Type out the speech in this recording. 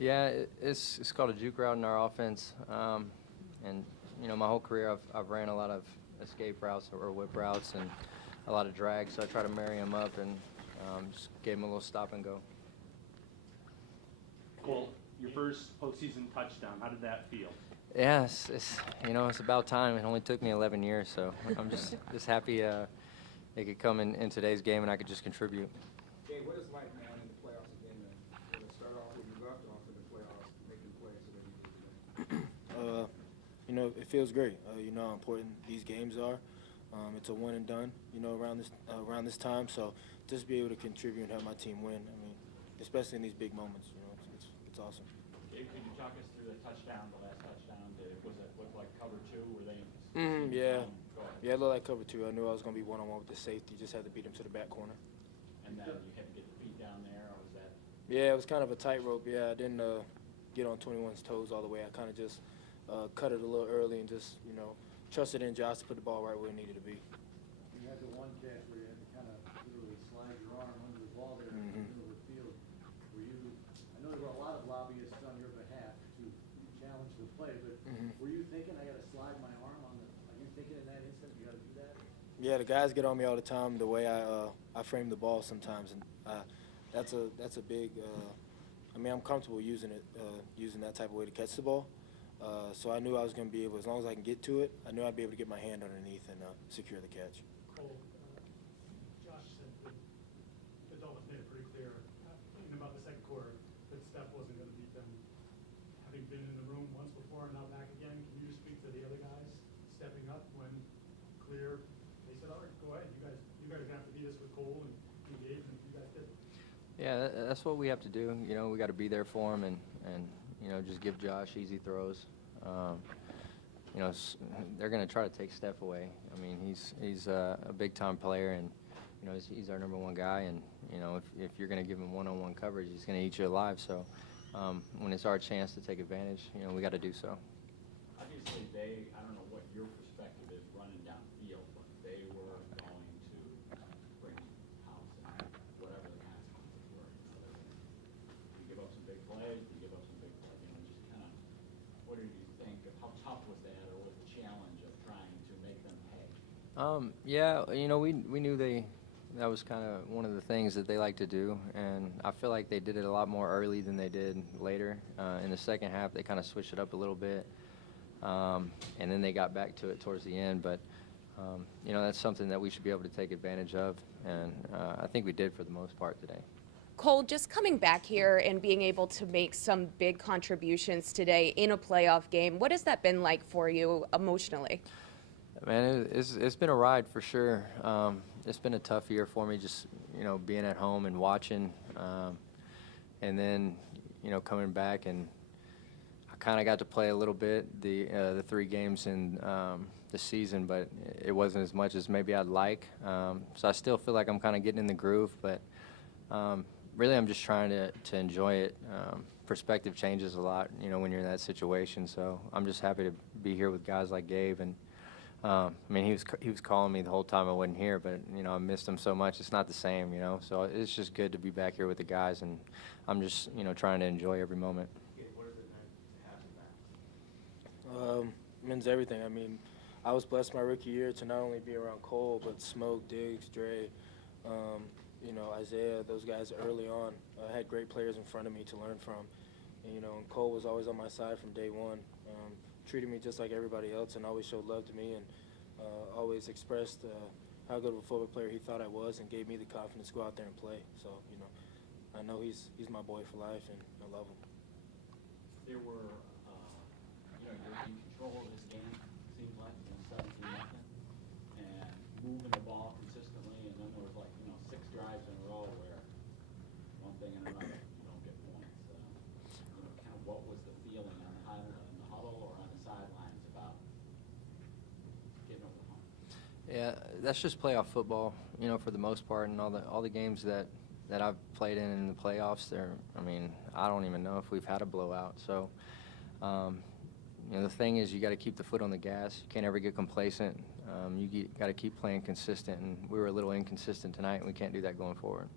Yeah, it's called a juke route in our offense, and my whole career I've ran a lot of escape routes or whip routes and a lot of drag, so I try to marry them up and just gave them a little stop and go. Cole, your first postseason touchdown, how did that feel? Yeah, it's about time. It only took me 11 years, so I'm just happy it could come in today's game and I could just contribute. Gabe, what is it like now in the playoffs again? To start off where you left off in the playoffs, making plays the way you did today? It feels great. You know how important these games are. It's a one and done, around this time. So just be able to contribute and help my team win. I mean, especially in these big moments, it's awesome. Gabe, could you talk us through the touchdown, the last touchdown? Was it look like cover two? Were they? Yeah. Yeah, it looked like cover two. I knew I was going to be one-on-one with the safety. Just had to beat him to the back corner. And then you had to get the feet down there, or was that? Yeah, it was kind of a tightrope. Yeah, I didn't get on 21's toes all the way. I kind of just cut it a little early and just, trusted in Josh to put the ball right where it needed to be. You had the one catch where you had to kind of literally slide your arm under the ball there in the middle of the field. I know there were a lot of lobbyists on your behalf to challenge the play, but were you thinking, I got to slide my arm on the, are you thinking in that instant you got to do that? Yeah, the guys get on me all the time the way I frame the ball sometimes, and that's a big. I'm comfortable using it, using that type of way to catch the ball. So I knew I was going to be able, as long as I can get to it, I knew I'd be able to get my hand underneath and secure the catch. Cole, Josh said that the Dolphins made it pretty clear in about the second quarter that Steph wasn't going to beat them. Having been in the room once before and now back again, can you just speak to the other guys stepping up when clear? They said, all right, go ahead. You guys are going to have to beat us with Cole and Gabe, and you guys did. Yeah, that's what we have to do. We got to be there for him and just give Josh easy throws. They're going to try to take Steph away. I mean, he's a big-time player, and he's our #1 guy. And if you're going to give him one-on-one coverage, he's going to eat you alive. So when it's our chance to take advantage, we got to do so. Obviously, I don't know what your perspective is running downfield, but they were going to bring house and whatever the consequences were. You give up some big plays, you give up some big plays. Just kind of, what did you think of how tough was that, or was the challenge of trying to make them pay? Yeah, we knew that was kind of one of the things that they like to do, and I feel like they did it a lot more early than they did later. In the second half, they kind of switched it up a little bit, and then they got back to it towards the end. But that's something that we should be able to take advantage of, and I think we did for the most part today. Cole, just coming back here and being able to make some big contributions today in a playoff game, what has that been like for you emotionally? Man, it's been a ride for sure. It's been a tough year for me, just being at home and watching, and then coming back, and I kind of got to play a little bit the 3 games in the season, but it wasn't as much as maybe I'd like. So I still feel like I'm kind of getting in the groove, but really I'm just trying to enjoy it. Perspective changes a lot, when you're in that situation. So I'm just happy to be here with guys like Gabe, and he was calling me the whole time I wasn't here, but I missed him so much. It's not the same, So it's just good to be back here with the guys, and I'm just trying to enjoy every moment. What is it like to have you back? It means everything. I was blessed my rookie year to not only be around Cole, but Smoke, Diggs, Dre, Isaiah, those guys early on. I had great players in front of me to learn from. And Cole was always on my side from day one. Treated me just like everybody else and always showed love to me, and always expressed how good of a football player he thought I was, and gave me the confidence to go out there and play. So, I know he's my boy for life, and I love him. There were, you're in control of this game, seems like, 17-0, and moving the ball consistently, and then there was 6 drives in a row where one thing and another, you don't get points. Kind of what was the feeling on the huddle or on the sidelines about getting over the hump? Yeah, that's just playoff football, for the most part, and all the games that I've played in the playoffs. I don't even know if we've had a blowout. So, the thing is, you got to keep the foot on the gas. You can't ever get complacent. You got to keep playing consistent, and we were a little inconsistent tonight, and we can't do that going forward.